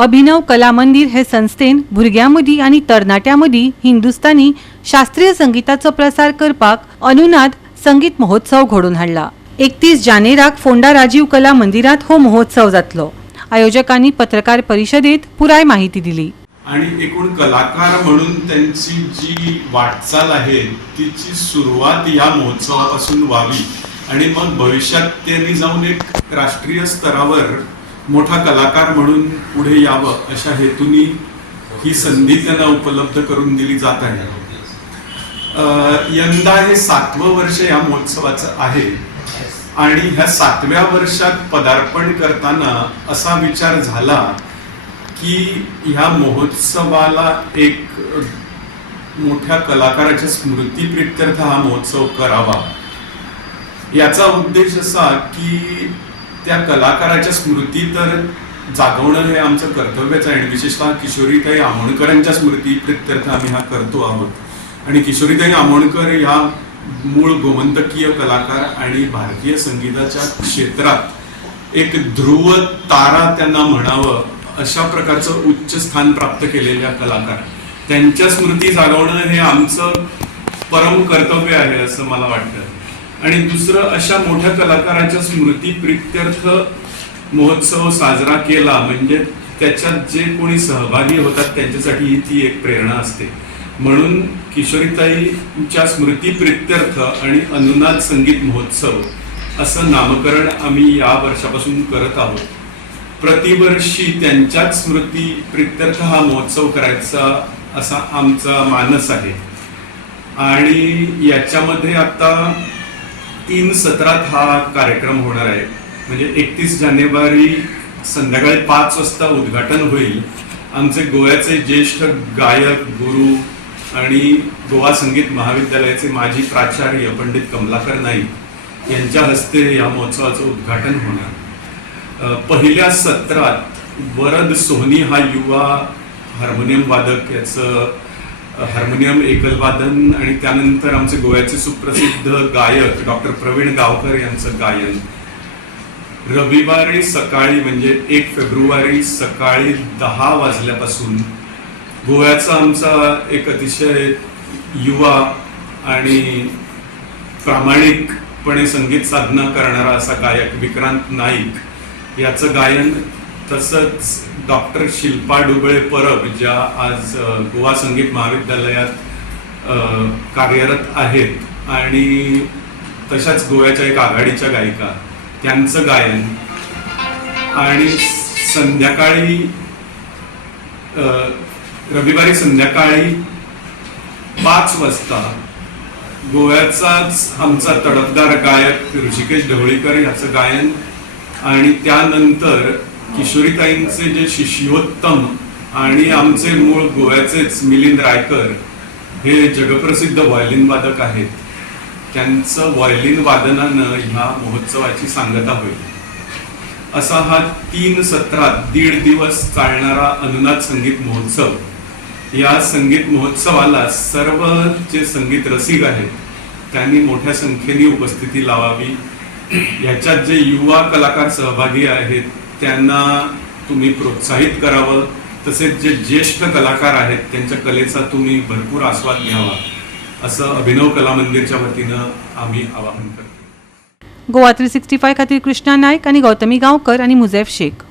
अभिनव कला मंदिर हे संस्थेन भुरग्यांमदी आनी तरणाट्यांमदी हिंदुस्थानी शास्त्रीय संगीताचो प्रसार करपाक अनुनाद संगीत महोत्सव घडोवन हाडला। 31 जानेराक फोंडा राजीव कला मंदिरात हो महोत्सव जातलो। आयोजकांनी पत्रकार परिषदेत पुराय माहिती दिली। आणि एकूण कलाकार म्हणून त्यांची जी वाटचाल आहे तिची सुरुवात या महोत्सवापासून व्हावी आणि मग भविष्यात त्यांनी जाऊन एक राष्ट्रीय स्तरावर मोठा कलाकार म्हणून पुढे यावं अशा हेतूनी ही संधी त्यांना उपलब्ध करून दिली जात आहे। यंदा हे 7वं वर्ष या महोत्सवाचं आहे आणि ह्या 7व्या वर्षात पदार्पण करताना असा विचार झाला की ह्या महोत्सवाला एक मोठ्या कलाकाराच्या स्मृतीप्रित्यर्थ हा महोत्सव करावा। याचा उद्देश असा की त्या कलाकाराच्या स्मृती तर जागवणं हे आमचं कर्तव्यच आहे आणि विशेषतः किशोरीताई आमोणकरांच्या स्मृतीप्रित्यर्थ आम्ही हा करतो आहोत। आणि किशोरीताई आमोणकर या मूळ गोमंतकीय कलाकार आणि भारतीय संगीताच्या क्षेत्रात एक ध्रुव तारा त्यांना म्हणावं अशा प्रकारचं उच्च स्थान प्राप्त केलेल्या कलाकार, त्यांच्या स्मृती जागवणं हे आमचं परम कर्तव्य आहे असं मला वाटतं। आणि दुसरं, अशा मोठ्या कलाकाराच्या स्मृती प्रित्यर्थ महोत्सव साजरा केला म्हणजे त्याच्यात जे कोणी सहभागी होतात त्यांच्यासाठी ती एक प्रेरणा असते। म्हणून किशोरीताईंच्या स्मृती प्रित्यर्थ आणि अनुनाद संगीत महोत्सव असं नामकरण आम्ही या वर्षापासून करत आहोत। प्रतिवर्षी त्यांच्याच स्मृती प्रित्यर्थ हा महोत्सव करायचा असा आमचा मानस आहे। आणि याच्यामध्ये आता 3 सत्रात हा कार्यक्रम होणार आहे। म्हणजे 31 जानेवारी संध्याकाळी 5 वाजता उद्घाटन होईल। आमचे गोव्याचे ज्येष्ठ गायक, गुरु आणि गोवा संगीत महाविद्यालयाचे माजी प्राचार्य पंडित कमलाकर नाईक यांच्या हस्ते या महोत्सवाचं उद्घाटन होणार। पहिल्या सत्रात वरद सोहनी हा युवा हार्मोनियम वादक, याचं हार्मोनियम एकलवादन आणि त्यानंतर आमचे गोव्याचे सुप्रसिद्ध गायक डॉक्टर प्रवीण गावकर यांचं गायन। रविवारी सकाळी म्हणजे 1 फेब्रुवारी सकाळी 10 वाजल्यापासून गोव्याचा आमचा एक अतिशय युवा आणि प्रामाणिकपणे संगीत साधना करणारा असा गायक विक्रांत नाईक याचं गायन, तसंच डॉक्टर शिल्पा डुबळे परब ज्या आज गोवा संगीत महाविद्यालयात कार्यरत आहेत आणि तशाच गोव्याच्या एक आघाडीच्या गायिका त्यांचं गायन। आणि संध्याकाळी रविवारी संध्याकाळी 5 वाजता गोव्याचाच आमचा तडफदार गायक ऋषिकेश ढवळीकर याचं गायन आणि त्यानंतर किशोरीताईंचे जे शिष्योत्तम आणि आमचे मूळ गोव्याचेच मिलिंद रायकर हे जगप्रसिद्ध व्हायोलिन वादक आहेत, त्यांचं व्हायोलिन वादनानं ह्या महोत्सवाची सांगता होईल। असा हा 3 सत्रात 1.5 दिवस चालणारा अनुनाद संगीत महोत्सव। या संगीत महोत्सवाला सर्व जे संगीत रसिक आहेत त्यांनी मोठ्या संख्येने उपस्थिती लावावी। ह्याच्यात जे युवा कलाकार सहभागी आहेत त्यांना तुम्ही प्रोत्साहित करावं, तसेच जे ज्येष्ठ कलाकार आहेत त्यांच्या कलेचा तुम्ही भरपूर आस्वाद घ्यावा असं अभिनव कला मंदिरच्या वतीनं आम्ही आवाहन करतो। गोवा 365 खातीर कृष्णा नायक आणि गौतमी गांवकर आणि मुझेफ शेख।